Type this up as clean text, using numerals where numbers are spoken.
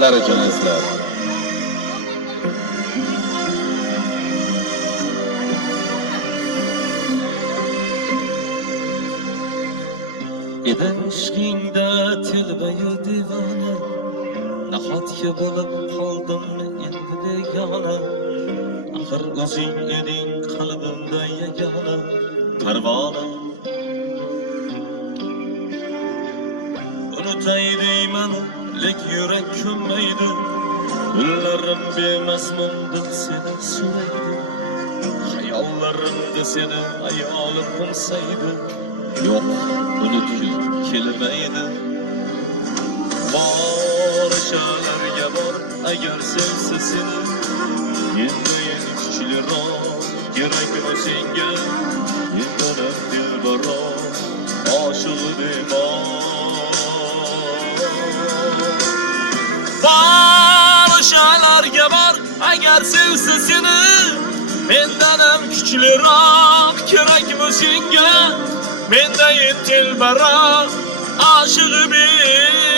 sizlar ekanizlar. Edi ishqingda tilbayi divona, nahotki bo'lib qoldim endi begona. Axir o'zing eding qalbimda yagona parvona. Unutay deyman, lek yurak ko'nmaydi. Kunlarim bemazmun seni so'raydi. Hayollarimda seni ayolim qo'msaydi. Yo'q, unutgim kelmaydi. Borishalarga bor, agar sevsa seni, mendan kuchliroq kerakmi senga? Mendan dilbaroq oshiq demon. Borishalarga bor, agar sevsa seni, mendan kuchliroq kerakmi senga? Mendan dilbaroq oshiq demon.